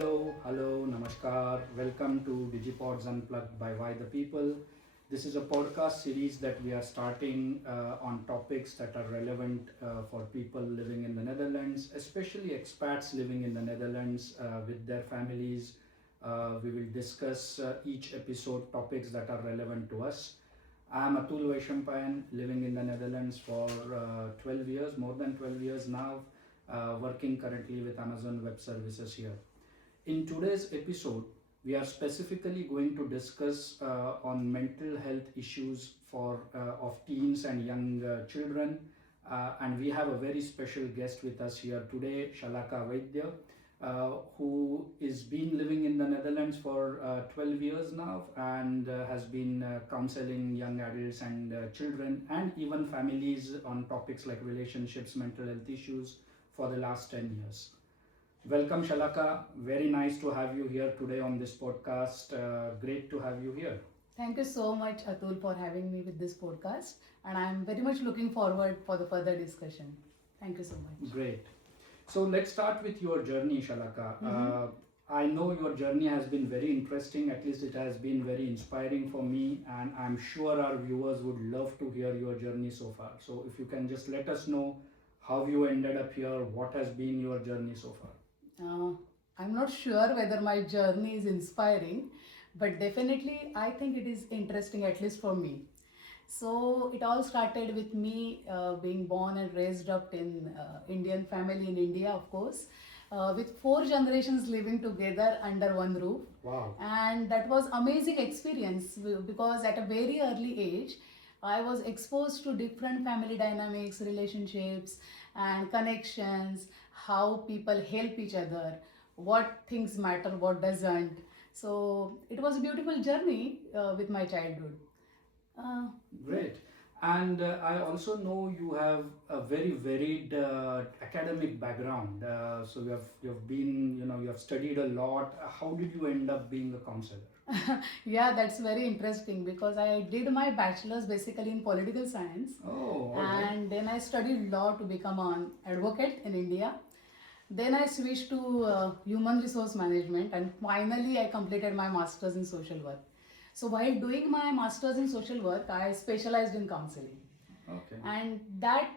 Hello, namaskar. Welcome to DigiPods Unplugged by WijThePeople. This is a podcast series that we are starting on topics that are relevant for people living in the Netherlands, especially expats living in the Netherlands with their families. We will discuss each episode topics that are relevant to us. I am Atul Vaishampayan, living in the Netherlands for 12 years, more than 12 years now, working currently with Amazon Web Services here. In today's episode, we are specifically going to discuss on mental health issues for of teens and young children, and we have a very special guest with us here today, Shalaka Vaidya, who is been living in the Netherlands for 12 years now and has been counseling young adults and children and even families on topics like relationships, mental health issues for the last 10 years. Welcome, Shalaka. Very nice to have you here today on this podcast. Great to have you here. Thank you so much, Atul, for having me with this podcast. And I'm very much looking forward for the further discussion. Thank you so much. Great. So let's start with your journey, Shalaka. I know your journey has been very interesting. At least it has been very inspiring for me. And I'm sure our viewers would love to hear your journey so far. So if you can just let us know how you ended up here, what has been your journey so far? I'm not sure whether my journey is inspiring, but definitely I think it is interesting, at least for me. So it all started with me being born and raised up in Indian family in India, of course, with 4 generations living together under one roof. Wow. And that was amazing experience because at a very early age, I was exposed to different family dynamics, relationships, and connections, how people help each other, what things matter, what doesn't. So it was a beautiful journey with my childhood. Great. And I also know you have a very varied academic background. So you have been, you have studied a lot. How did you end up being a counselor? Yeah, that's very interesting because I did my bachelor's basically in political science. Oh, all right. And then I studied law to become an advocate in India. Then I switched to human resource management, and finally I completed my master's in social work. So while doing my master's in social work, I specialized in counseling. Okay. And that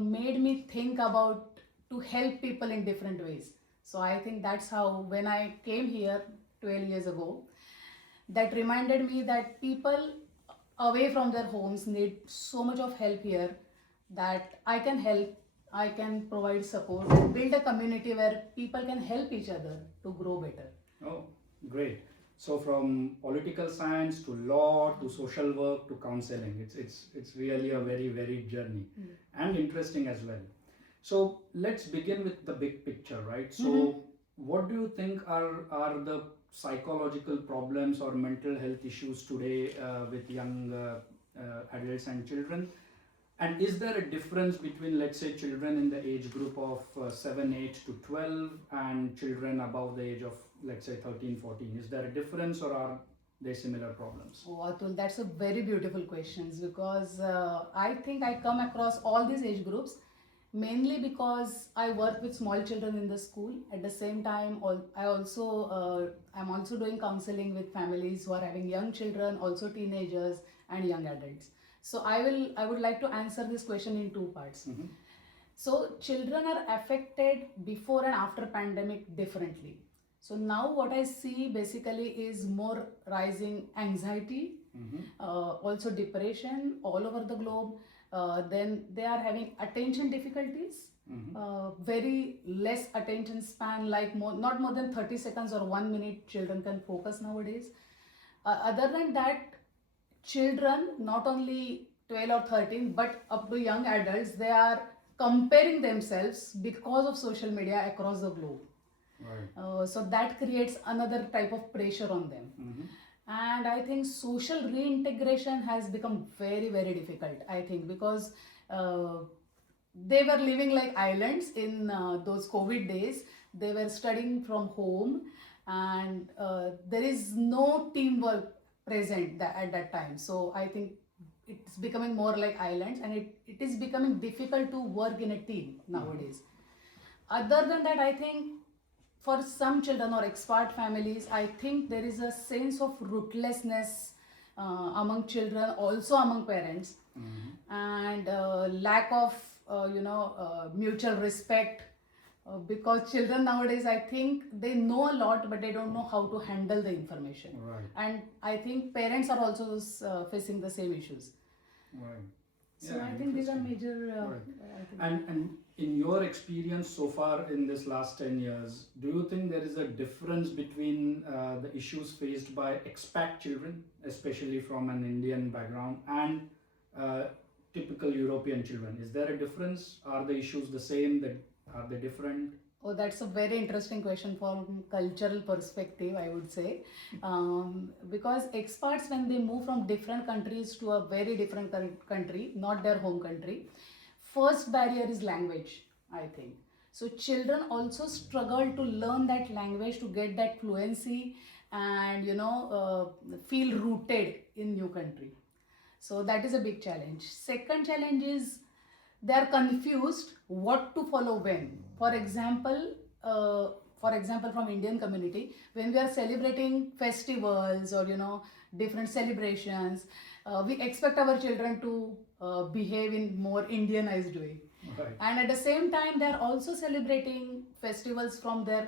made me think about to help people in different ways. So I think that's how when I came here 12 years ago, that reminded me that people away from their homes need so much of help here that I can help, I can provide support and build a community where people can help each other to grow better. Oh, great. So from political science to law to social work to counseling, it's really a very varied journey and interesting as well. So let's begin with the big picture, right? So what do you think are the psychological problems or mental health issues today with young adults and children? And is there a difference between, let's say, children in the age group of 7, 8 to 12 and children above the age of, let's say, 13, 14? Is there a difference or are they similar problems? Oh, Atul, that's a very beautiful question because I think I come across all these age groups mainly because I work with small children in the school. At the same time, I'm also doing counseling with families who are having young children, also teenagers and young adults. So I would like to answer this question in 2 parts. So children are affected before and after pandemic differently. So now what I see basically is more rising anxiety, also depression all over the globe. Then they are having attention difficulties, very less attention span, like not more than 30 seconds or 1 minute children can focus nowadays. Other than that, children, not only 12 or 13, but up to young adults, they are comparing themselves because of social media across the globe. Right. So that creates another type of pressure on them. And I think social reintegration has become very, very difficult, I think, because they were living like islands in those COVID days. They were studying from home and there is no teamwork present at that time. So I think it's becoming more like islands and it is becoming difficult to work in a team nowadays. Other than that, I think for some children or expat families, I think there is a sense of rootlessness among children, also among parents, and lack of mutual respect. Because children nowadays, I think they know a lot, but they don't know how to handle the information. Right. And I think parents are also facing the same issues. Right. So Yeah, I think these are interesting. major. Right. I think. And in your experience so far in this last 10 years, do you think there is a difference between the issues faced by expat children, especially from an Indian background, and typical European children? Is there a difference? Are the issues the same? Are they different? Oh, that's a very interesting question from cultural perspective, I would say. Because expats, when they move from different countries to a very different country, not their home country, first barrier is language, I think. So children also struggle to learn that language, to get that fluency, and feel rooted in new country. So that is a big challenge. Second challenge is they are confused what to follow when. For example, from Indian community, when we are celebrating festivals or different celebrations, we expect our children to behave in more Indianized way. Right. And at the same time, they are also celebrating festivals from their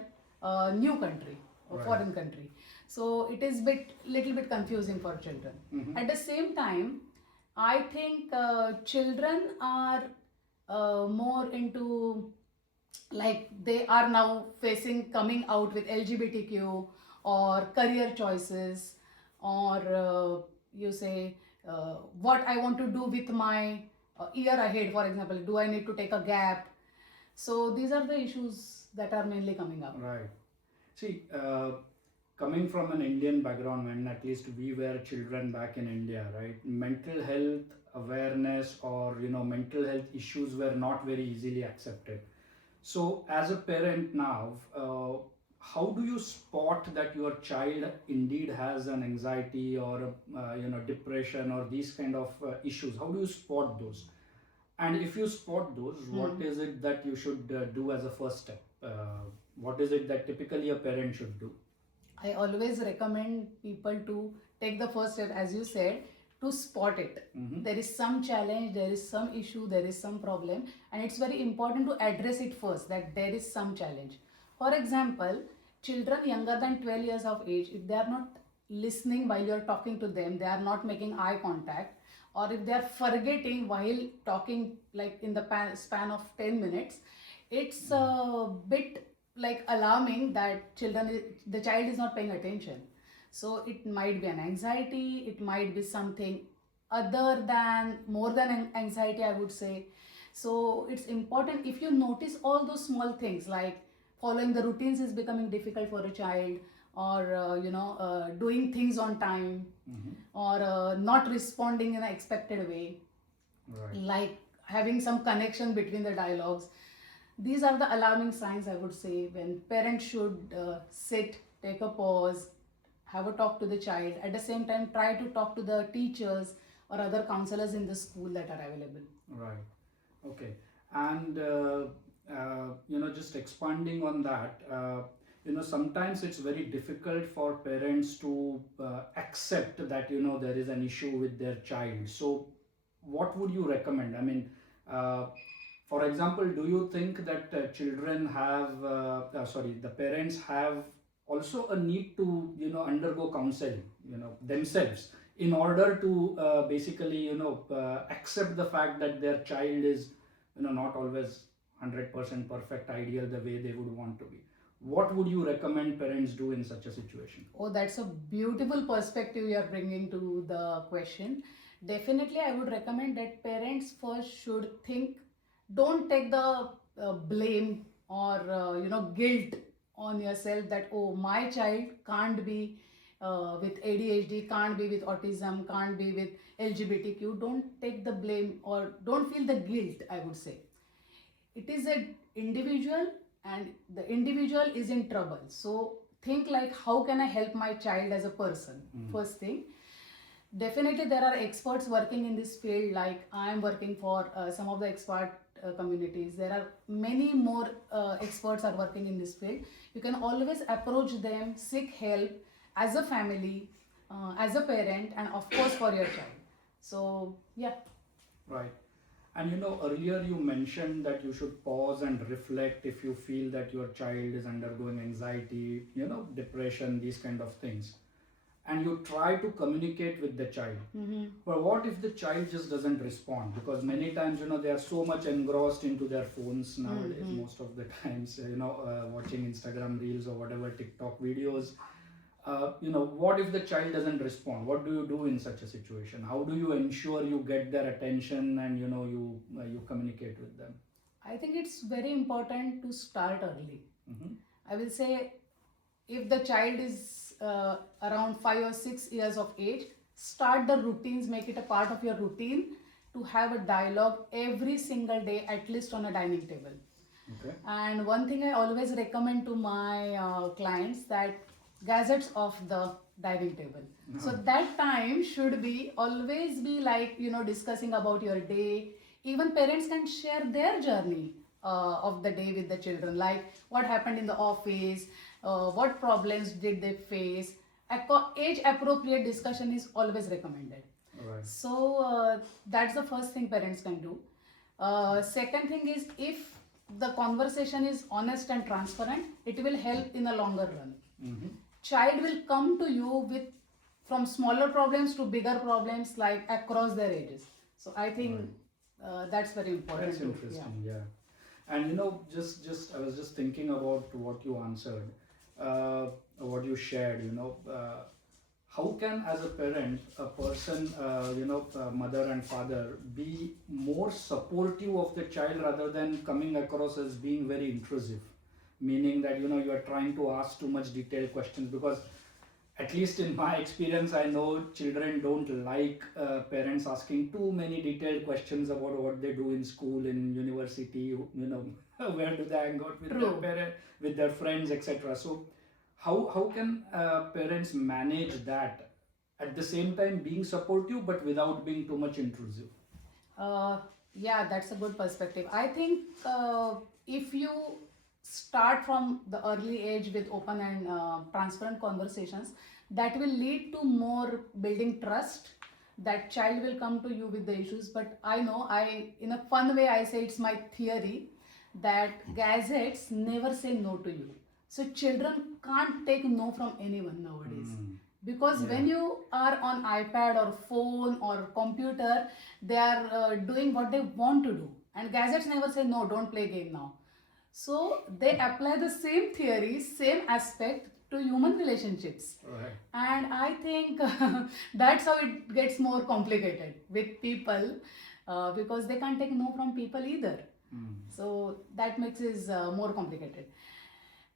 new country or Right. foreign country. So it is little bit confusing for children. At the same time, I think children are more into, like, they are now coming out with LGBTQ or career choices, or you say what I want to do with my year ahead. For example, do I need to take a gap? So these are the issues that are mainly coming up. Right. See, coming from an Indian background, when at least we were children back in India, right? Mental health awareness or mental health issues were not very easily accepted. So, as a parent now, how do you spot that your child indeed has an anxiety or depression or these kind of issues? How do you spot those? And if you spot those, what is it that you should do as a first step? What is it that typically a parent should do? I always recommend people to take the first step, as you said, to spot it. There is some challenge, there is some issue, there is some problem, and it's very important to address it first, that there is some challenge. For example, children younger than 12 years of age, if they are not listening while you're talking to them, they are not making eye contact, or if they are forgetting while talking, like in the span of 10 minutes, it's a bit like alarming that the child is not paying attention. So it might be an anxiety, it might be something more than anxiety, I would say. So it's important, if you notice all those small things, like following the routines is becoming difficult for a child, or doing things on time, or not responding in an expected way, Right. like having some connection between the dialogues. These are the alarming signs, I would say, when parents should sit, take a pause, have a talk to the child. At the same time, try to talk to the teachers or other counselors in the school that are available. Right. Okay. And just expanding on that, sometimes it's very difficult for parents to accept that there is an issue with their child. So, what would you recommend? I mean, for example, do you think that the parents have also a need to undergo counseling themselves in order to basically accept the fact that their child is not always 100% perfect, ideal the way they would want to be? What would you recommend parents do in such a situation? Oh, that's a beautiful perspective you are bringing to the question. Definitely, I would recommend that parents first should think, don't take the blame or guilt on yourself that, oh, my child can't be with ADHD, can't be with autism, can't be with LGBTQ. Don't take the blame or don't feel the guilt, I would say. It is an individual, and the individual is in trouble. So think like, how can I help my child as a person? First thing. Definitely there are experts working in this field, like I am working for some of the expert communities. There are many more experts are working in this field. You can always approach them, seek help as a family, as a parent, and of course for your child. So yeah. Right. And earlier you mentioned that you should pause and reflect if you feel that your child is undergoing anxiety, depression, these kind of things. And you try to communicate with the child. But what if the child just doesn't respond? Because many times, they are so much engrossed into their phones nowadays, most of the times, watching Instagram reels or whatever, TikTok videos. What if the child doesn't respond? What do you do in such a situation? How do you ensure you get their attention and you communicate with them? I think it's very important to start early. Mm-hmm. I will say if the child is around 5 or 6 years of age, start the routines, make it a part of your routine to have a dialogue every single day, at least on a dining table. Okay. And one thing I always recommend to my clients that gadgets off the dining table. So that time should be always be like discussing about your day. Even parents can share their journey of the day with the children, like what happened in the office, what problems did they face. Age appropriate discussion is always recommended. Right. So that's the first thing parents can do. Second thing is, if the conversation is honest and transparent, it will help in the longer run. Mm-hmm. Child will come to you with from smaller problems to bigger problems, like across their ages. So I think that's very important. That's interesting, yeah. And just I was just thinking about what you answered, what you shared. How can, as a parent, a person, mother and father, be more supportive of the child rather than coming across as being very intrusive? Meaning that you are trying to ask too much detailed questions, because at least in my experience, I know children don't like parents asking too many detailed questions about what they do in school, in university, where do they hang out with their parents, with their friends, etc. So how can parents manage that at the same time being supportive but without being too much intrusive? Yeah, that's a good perspective. I think if you start from the early age with open and transparent conversations, that will lead to more building trust. That child will come to you with the issues. But I know, in a fun way, I say it's my theory that gadgets never say no to you. So children can't take no from anyone nowadays. Because when you are on iPad or phone or computer, they are doing what they want to do. And gadgets never say no, don't play game now. So they apply the same theory, same aspect to human relationships. Right. And I think that's how it gets more complicated with people, because they can't take no from people either. So that makes it more complicated.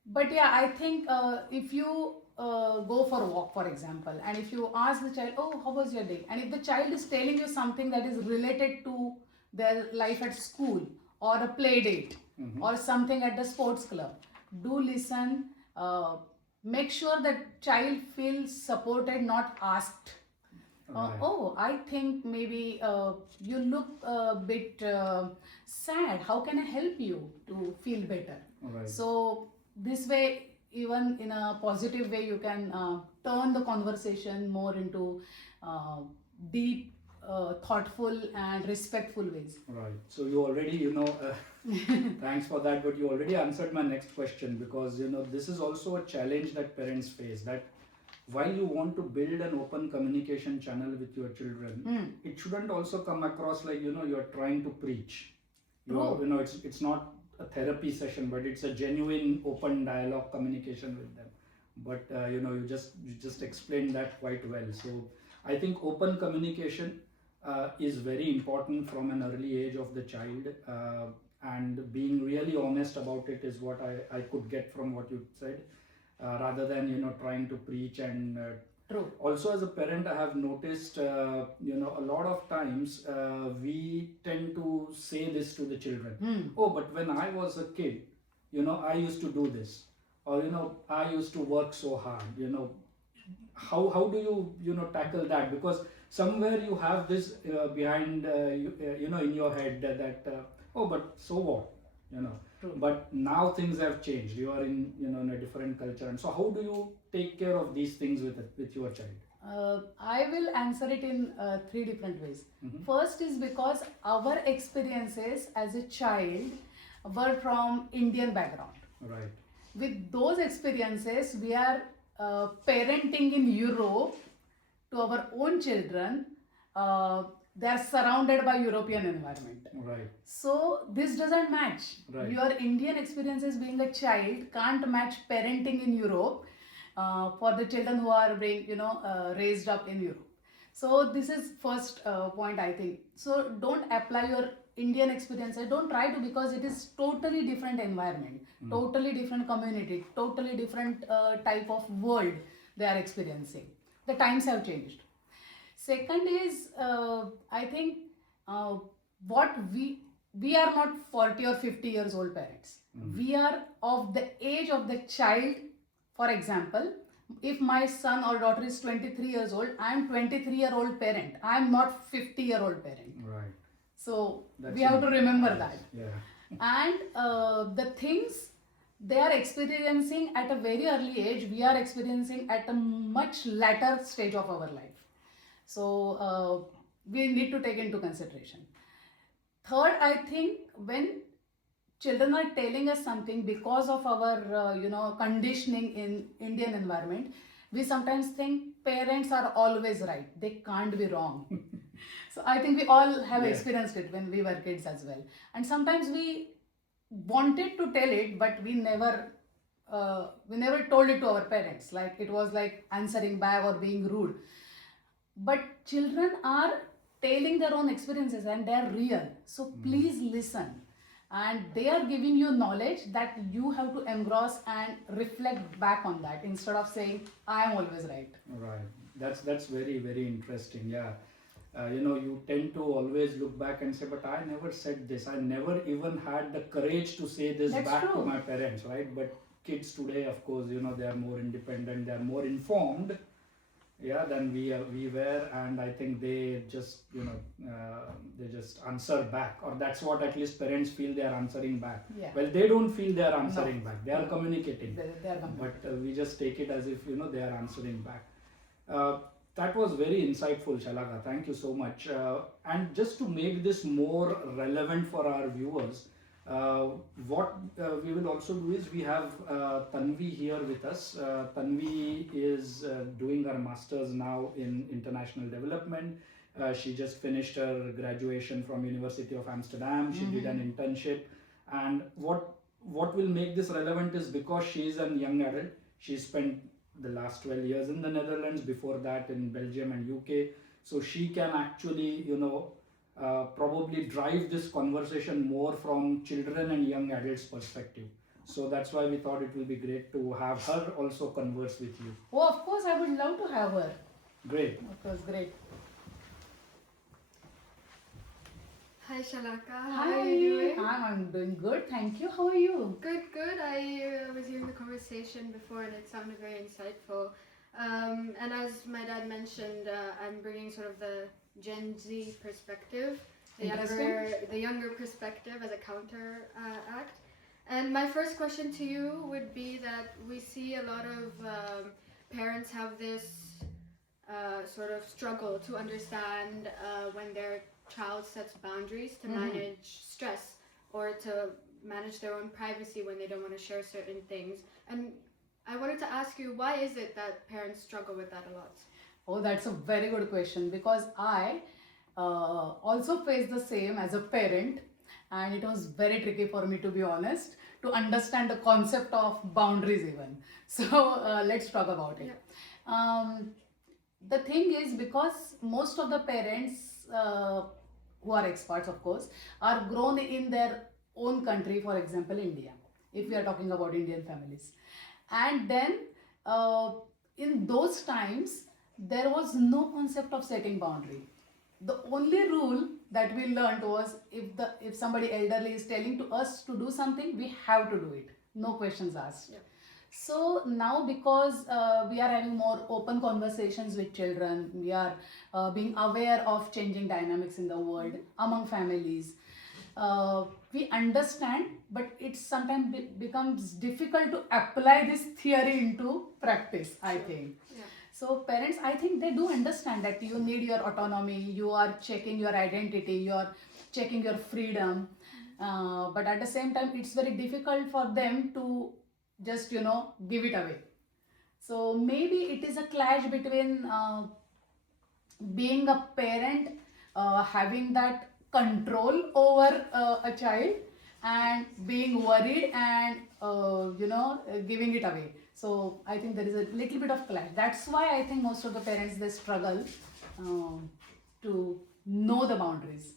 But yeah, I think if you go for a walk, for example, and if you ask the child, oh, how was your day? And if the child is telling you something that is related to their life at school or a play date, or something at the sports club, do listen. Make sure that child feels supported, not asked. Oh, I think maybe you look a bit sad. How can I help you to feel better? Right. So this way, even in a positive way, you can turn the conversation more into deep, thoughtful and respectful ways. Right. So you already, thanks for that, but you already answered my next question, because, this is also a challenge that parents face, that while you want to build an open communication channel with your children, it shouldn't also come across like, you're trying to preach. It's not a therapy session, but it's a genuine open dialogue communication with them. But, you just explained that quite well. So I think open communication is very important from an early age of the child, and being really honest about it is what I could get from what you said, rather than trying to preach. And True. Also, as a parent, I have noticed a lot of times we tend to say this to the children. Oh, but when I was a kid, I used to do this, or I used to work so hard. How do you tackle that? Because somewhere you have this behind in your head that oh, but so what, you know. True. But now things have changed. You are in, in a different culture, and so how do you take care of these things with your child? I will answer it in three different ways. Mhm. First is because our experiences as a child were from Indian background. Right. With those experiences, we are parenting in Europe to our own children. They are surrounded by European environment. Right. So this doesn't match. Right. Your Indian experiences being a child can't match parenting in Europe for the children who are being, raised up in Europe. So this is first point, I think. So don't apply your Indian experiences. Don't try to, because it is totally different environment, totally different community, totally different type of world they are experiencing. The times have changed. Second is, I think, what we are not 40 or 50 years old parents. We are of the age of the child. For example, if my son or daughter is 23 years old, I am 23-year-old parent. I am not 50-year-old parent. Right. So That's we have to remember that. Yeah. And the things they are experiencing at a very early age, we are experiencing at a much later stage of our life. So we need to take into consideration. Third, I think when children are telling us something because of our conditioning in Indian environment, we sometimes think parents are always right. They can't be wrong. So I think we all have experienced it when we were kids as well. And sometimes we wanted to tell it, but we never told it to our parents. Like it was like answering back or being rude. But children are telling their own experiences and they are real. So please listen. And they are giving you knowledge that you have to engross and reflect back on that instead of saying, I am always right. Right. That's very, very interesting. Yeah. You tend to always look back and say, but I never said this. I never even had the courage to say this That's back true. to my parents, right? But kids today, of course, they are more independent, they are more informed, than we were, and I think they just, they just answer back, or that's what at least parents feel they are answering back. Yeah. Well, they don't feel they are answering back. They are communicating. They are communicating. But we just take it as if, they are answering back. That was very insightful, Shalaka. Thank you so much. And just to make this more relevant for our viewers, what we will also do is we have Tanvi here with us. Tanvi is doing her master's now in international development. She just finished her graduation from University of Amsterdam. She did an internship. And what will make this relevant is because she is a young adult. She spent the last 12 years in the Netherlands, before that in Belgium and UK. So she can actually, probably drive this conversation more from children and young adults' perspective. So that's why we thought it will be great to have her also converse with you. Oh, of course, I would love to have her. Great. Of course, great. Hi Shalaka, Hi. how are you doing? I'm doing good, thank you. How are you? Good, good. I was hearing the conversation before and it sounded very insightful. And as my dad mentioned, I'm bringing sort of the Gen Z perspective, the younger perspective as a counter act. And my first question to you would be that we see a lot of parents have this sort of struggle to understand when their child sets boundaries to manage stress or to manage their own privacy when they don't want to share certain things. And I wanted to ask you, why is it that parents struggle with that a lot? Oh, that's a very good question, because I also faced the same as a parent, and it was very tricky for me, to be honest, to understand the concept of boundaries even. So let's talk about it. Yeah. The thing is, because most of the parents who are experts, of course, are grown in their own country, for example, India, if we are talking about Indian families. And then in those times, there was no concept of setting boundary. The only rule that we learned was if somebody elderly is telling to us to do something, we have to do it. No questions asked. Yeah. So now, because we are having more open conversations with children, we are being aware of changing dynamics in the world among families. we understand, but it sometimes becomes difficult to apply this theory into practice, I think. Yeah. So parents, I think they do understand that you need your autonomy, you are checking your identity, you are checking your freedom, but at the same time it's very difficult for them to just give it away. So maybe it is a clash between being a parent, having that control over a child, and being worried and giving it away. So I think there is a little bit of clash. That's why I think most of the parents, they struggle to know the boundaries.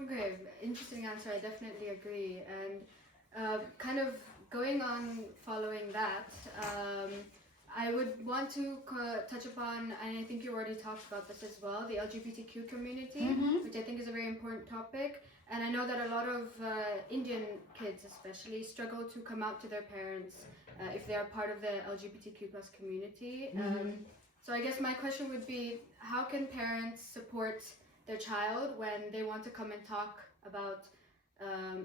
Okay, interesting answer. I definitely agree. And kind of going on following that, I would want to touch upon, and I think you already talked about this as well, the LGBTQ community, which I think is a very important topic. And I know that a lot of Indian kids especially struggle to come out to their parents if they are part of the LGBTQ plus community. So I guess my question would be, how can parents support their child when they want to come and talk about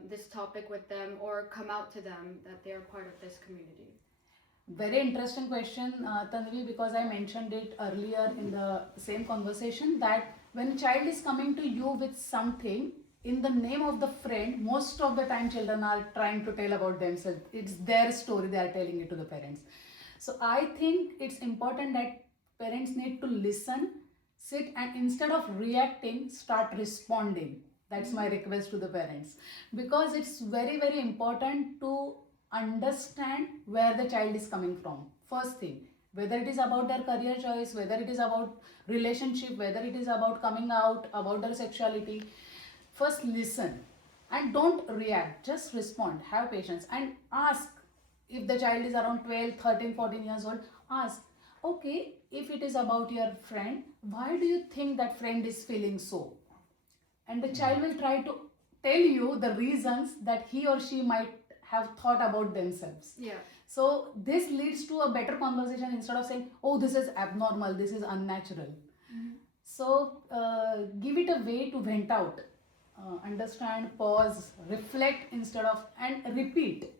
this topic with them, or come out to them that they are part of this community? Very interesting question, Tanvi, because I mentioned it earlier in the same conversation, that when a child is coming to you with something in the name of the friend, most of the time children are trying to tell about themselves. It's their story, they are telling it to the parents. So I think it's important that parents need to listen, sit, and instead of reacting, start responding. That's my request to the parents, because it's very, very important to understand where the child is coming from. First thing, whether it is about their career choice, whether it is about relationship, whether it is about coming out, about their sexuality. First listen and don't react, just respond, have patience, and ask. If the child is around 12, 13, 14 years old, ask, okay, if it is about your friend, why do you think that friend is feeling so? And the child will try to tell you the reasons that he or she might have thought about themselves. Yeah. So this leads to a better conversation instead of saying, oh, this is abnormal, this is unnatural. So give it a way to vent out. Understand, pause, reflect instead of, and repeat.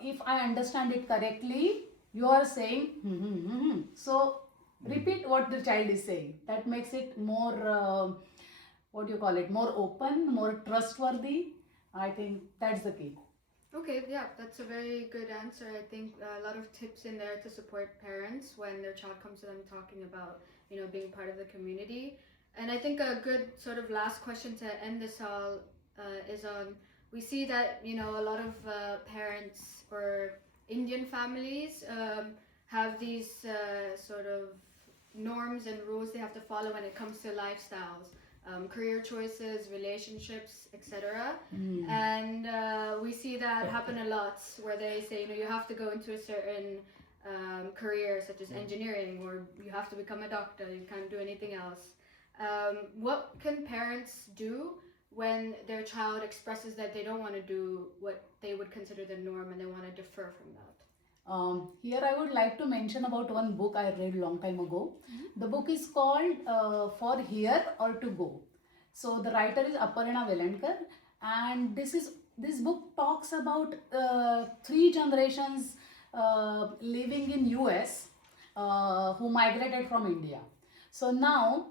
If I understand it correctly, you are saying, so repeat what the child is saying. That makes it more, more open, more trustworthy. I think that's the key. Okay, yeah, that's a very good answer. I think a lot of tips in there to support parents when their child comes to them talking about, being part of the community. And I think a good sort of last question to end this all is on, we see that, a lot of parents or Indian families have these sort of norms and rules they have to follow when it comes to lifestyles. Career choices, relationships, etc. And we see that happen a lot, where they say, you have to go into a certain career, such as engineering, or you have to become a doctor, you can't do anything else. What can parents do when their child expresses that they don't want to do what they would consider the norm and they want to defer from that? Here I would like to mention about one book I read long time ago. The book is called For Here or To Go. So the writer is Aparna Velankar, and this book talks about 3 generations living in US who migrated from India. So now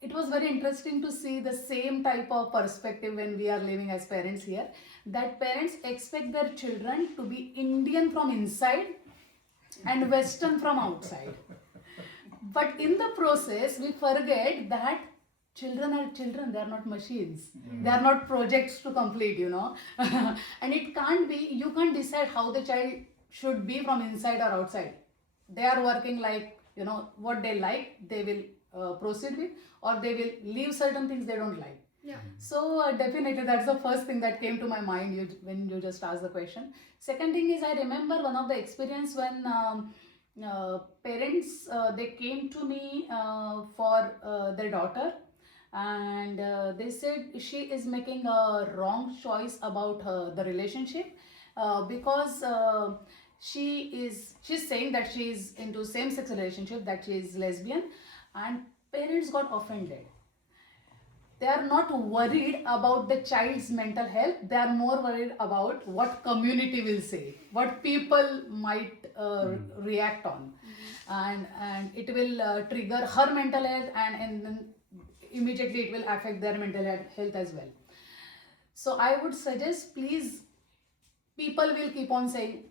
it was very interesting to see the same type of perspective when we are living as parents here, that parents expect their children to be Indian from inside and Western from outside. But in the process, we forget that children are children, they are not machines. They are not projects to complete, And it can't be, you can't decide how the child should be from inside or outside. They are working like, what they like, they will proceed with, or they will leave certain things they don't like. Yeah. So definitely that's the first thing that came to my mind when you just asked the question. Second thing is, I remember one of the experience when parents, they came to me for their daughter, and they said she is making a wrong choice about the relationship because she's saying that she is into same-sex relationship, that she is lesbian, and parents got offended. they are not worried about the child's mental health. They are more worried about what community will say, what people might react on, and it will trigger her mental health, and then immediately it will affect their mental health as well. So I would suggest, please, people will keep on saying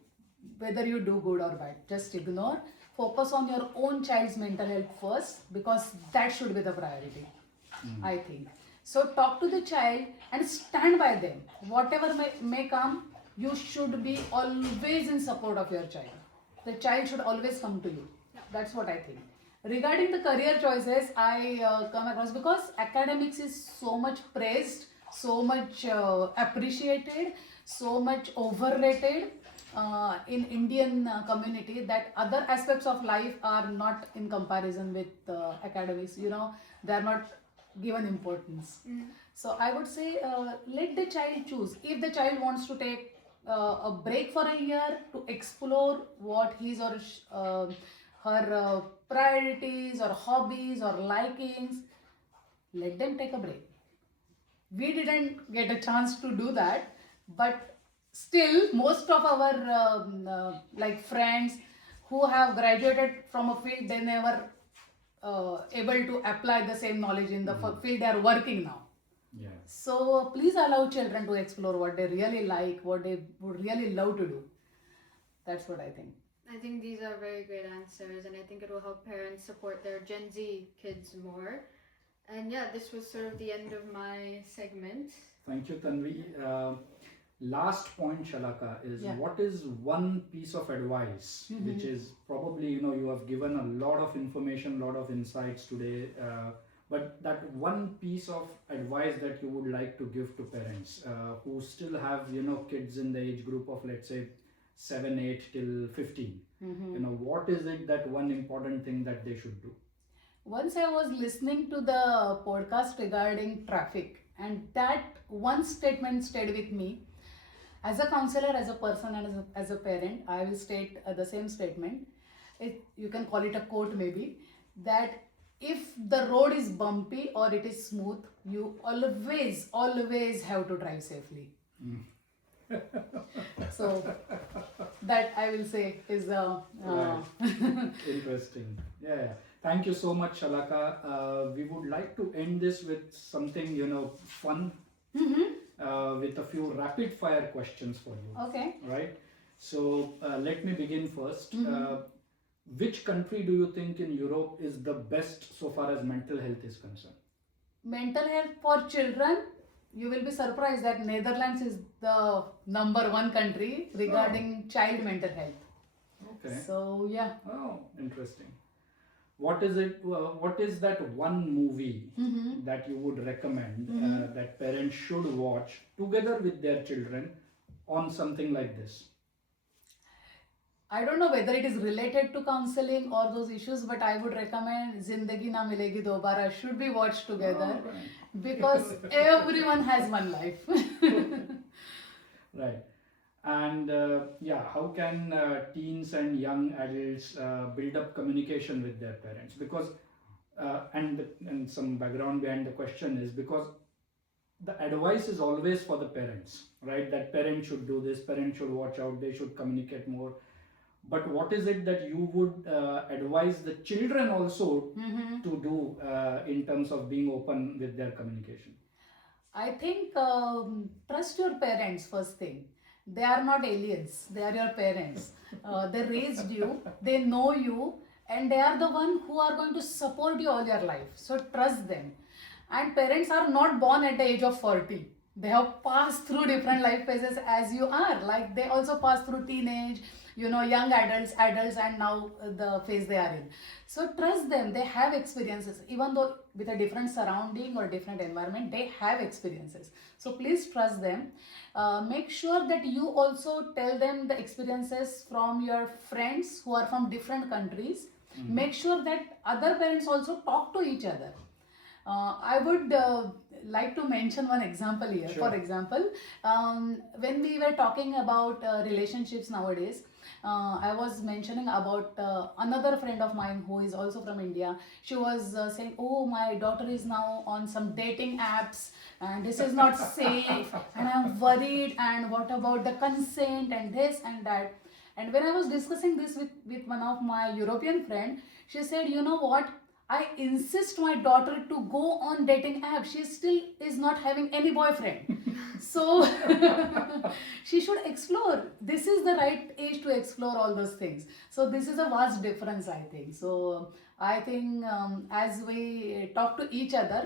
whether you do good or bad. Just ignore. Focus on your own child's mental health first, because that should be the priority, I think. So talk to the child and stand by them. Whatever may come, you should be always in support of your child. The child should always come to you. That's what I think. Regarding the career choices, I come across, because academics is so much praised, so much appreciated, so much overrated in Indian community, that other aspects of life are not in comparison with academics. They are not given importance. So I would say, let the child choose. If the child wants to take a break for a year to explore what his or her priorities or hobbies or likings, let them take a break. We didn't get a chance to do that, but still most of our like friends who have graduated from a field, they never able to apply the same knowledge in the field they are working now. Yeah. So please allow children to explore what they really like, what they would really love to do. That's what I think. I think these are very great answers, and I think it will help parents support their Gen Z kids more. And yeah, this was sort of the end of my segment. Thank you, Tanvi. Last point, Shalaka, is what is one piece of advice, which is probably, you have given a lot of information, lot of insights today, but that one piece of advice that you would like to give to parents who still have, kids in the age group of, let's say, 7, 8 till 15. What is it, that one important thing that they should do? Once I was listening to the podcast regarding traffic, and that one statement stayed with me. As a counselor, as a person, and as a parent, I will state the same statement. You can call it a quote maybe, that if the road is bumpy or it is smooth, you always have to drive safely. So that I will say is right. Interesting. Yeah. Thank you so much, Shalaka. We would like to end this with something, fun. With a few rapid fire questions for you. Okay. Right? So let me begin first. Which country do you think in Europe is the best so far as mental health is concerned? Mental health for children, you will be surprised that Netherlands is the number 1 country regarding child mental health. Okay. So yeah. Oh, interesting. What is it? What is that one movie that you would recommend that parents should watch together with their children on something like this? I don't know whether it is related to counseling or those issues, but I would recommend Zindagi Na Milegi Dobara should be watched together, because everyone has one life. Right. And how can teens and young adults build up communication with their parents? Because and some background behind the question is because the advice is always for the parents, right? That parents should do this, parents should watch out, they should communicate more. But what is it that you would advise the children also to do in terms of being open with their communication? I think trust your parents first thing. They are not aliens. They are your parents. They raised you. They know you, and they are the one who are going to support you all your life. So trust them. And parents are not born at the age of 40. They have passed through different life phases as you are. Like they also passed through teenage, young adults, and now the phase they are in. So trust them. They have experiences. Even though with a different surrounding or different environment, they have experiences. So please trust them. Make sure that you also tell them the experiences from your friends who are from different countries. Make sure that other parents also talk to each other. I would like to mention one example here. Sure. For example, when we were talking about relationships nowadays, I was mentioning about another friend of mine who is also from India. She was saying, "Oh, my daughter is now on some dating apps, and this is not safe, and I'm worried. And what about the consent and this and that?" And when I was discussing this with one of my European friend, she said, "You know what? I insist my daughter to go on dating app. She still is not having any boyfriend. So she should explore. This is the right age to explore all those things. So this is a vast difference, I think. So I think as we talk to each other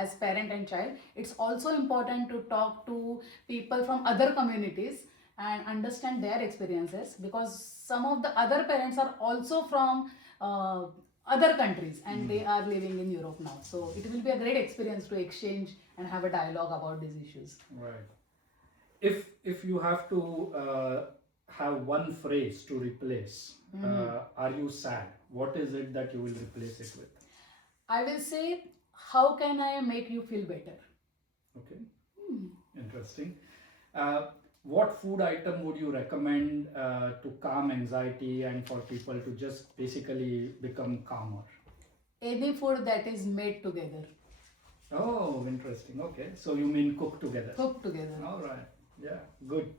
as parent and child, it's also important to talk to people from other communities and understand their experiences, because some of the other parents are also from other countries and they are living in Europe now. So it will be a great experience to exchange and have a dialogue about these issues. Right. If you have to have one phrase to replace, are you sad? What is it that you will replace it with? I will say, how can I make you feel better? Okay. Interesting. What food item would you recommend to calm anxiety and for people to just basically become calmer? Any food that is made together. Oh, interesting. Okay. So you mean cook together? Cook together. All right. Yeah, good.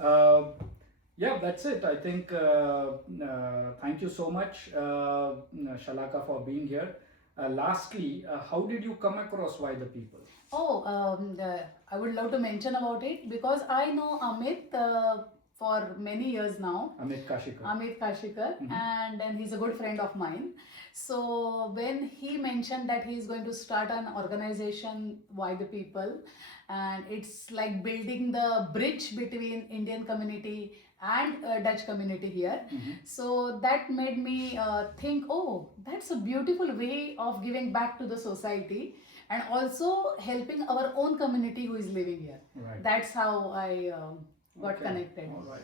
Uh, yeah, that's it. I think thank you so much, Shalaka, for being here. Lastly, how did you come across Why the People? Oh, I would love to mention about it because I know Amit for many years now. Amit Kashikar. Amit Kashikar, and then he's a good friend of mine. So when he mentioned that he's going to start an organization, Why the People, and it's like building the bridge between Indian community and Dutch community here. So that made me think, oh, that's a beautiful way of giving back to the society and also helping our own community who is living here. Right. That's how I got connected. All right.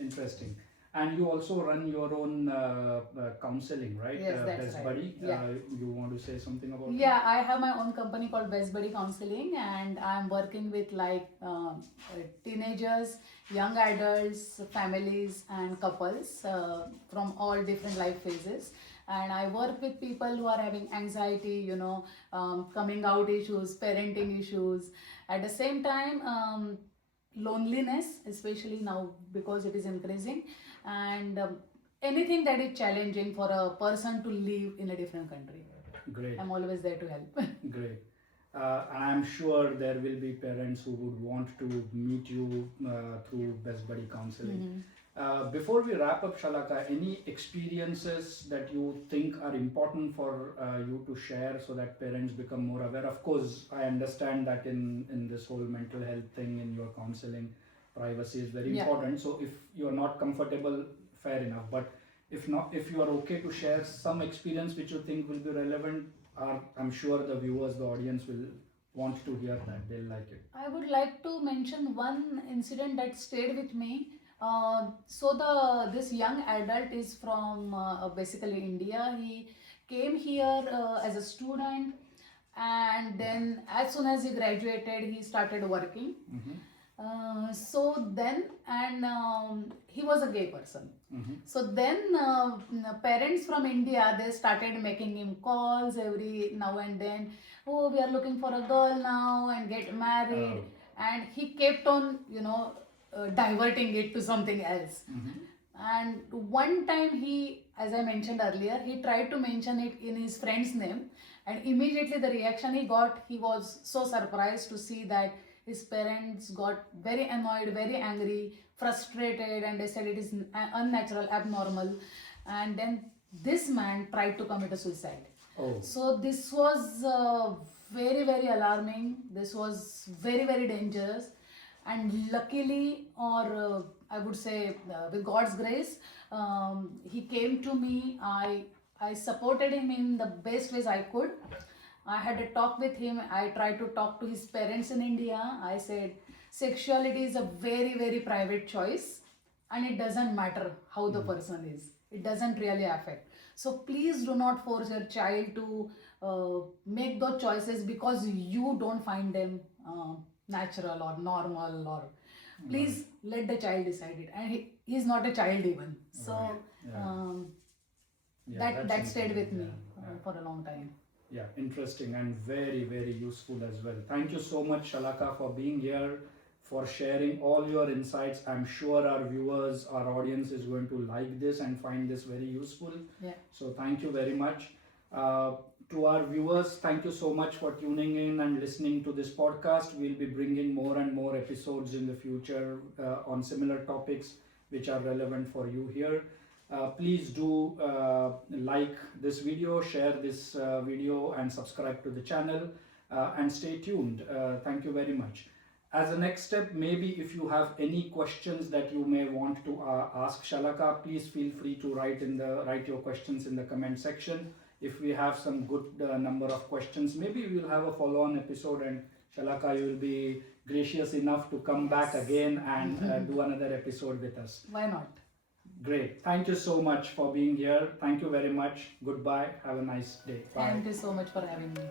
Interesting. And you also run your own counseling, right? Yes, that's Best right. Buddy. Yeah. You want to say something about Yeah, I have my own company called Best Buddy Counseling, and I'm working with like teenagers, young adults, families, and couples from all different life phases. And I work with people who are having anxiety, coming out issues, parenting issues. At the same time, loneliness, especially now because it is increasing, and anything that is challenging for a person to live in a different country. Great. I'm always there to help. Great. And I'm sure there will be parents who would want to meet you through Best Buddy Counseling. Before we wrap up, Shalaka, any experiences that you think are important for you to share so that parents become more aware? Of course, I understand that in this whole mental health thing, in your counseling, privacy is very important. So if you're not comfortable, fair enough. But if not, if you are okay to share some experience which you think will be relevant, I'm sure the viewers, the audience will want to hear that. They'll like it. I would like to mention one incident that stayed with me. This young adult is from basically India. He came here as a student, and then as soon as he graduated, he started working. He was a gay person. So then parents from India, they started making him calls every now and then. Oh, we are looking for a girl now and get married. And he kept on, diverting it to something else. And one time he, as I mentioned earlier, he tried to mention it in his friend's name, and immediately the reaction he got, he was so surprised to see that his parents got very annoyed, very angry, frustrated, and they said it is unnatural, abnormal. And then this man tried to commit a suicide. So this was very, very alarming. This was very, very dangerous. And luckily, or I would say with God's grace, he came to me. I supported him in the best ways I could. I had a talk with him. I tried to talk to his parents in India. I said, sexuality is a very, very private choice, and it doesn't matter how the person is. It doesn't really affect. So please do not force your child to make those choices because you don't find them natural or normal, or please let the child decide it. And he's not a child even. So Right. Yeah. that that's stayed with me yeah. for a long time. Yeah, interesting and very, very useful as well. Thank you so much, Shalaka, for being here, for sharing all your insights. I'm sure our viewers, our audience is going to like this and find this very useful. Yeah. So thank you very much. To our viewers, thank you so much for tuning in and listening to this podcast. We'll be bringing more and more episodes in the future on similar topics which are relevant for you here. Please do like this video, share this video, and subscribe to the channel, and stay tuned. Thank you very much. As a next step, maybe if you have any questions that you may want to ask Shalaka, please feel free to write your questions in the comment section. If we have some good number of questions, maybe we will have a follow-on episode, and Shalaka, you will be gracious enough to come back again and do another episode with us. Why not? Great. Thank you so much for being here. Thank you very much. Goodbye. Have a nice day. Bye. Thank you so much for having me.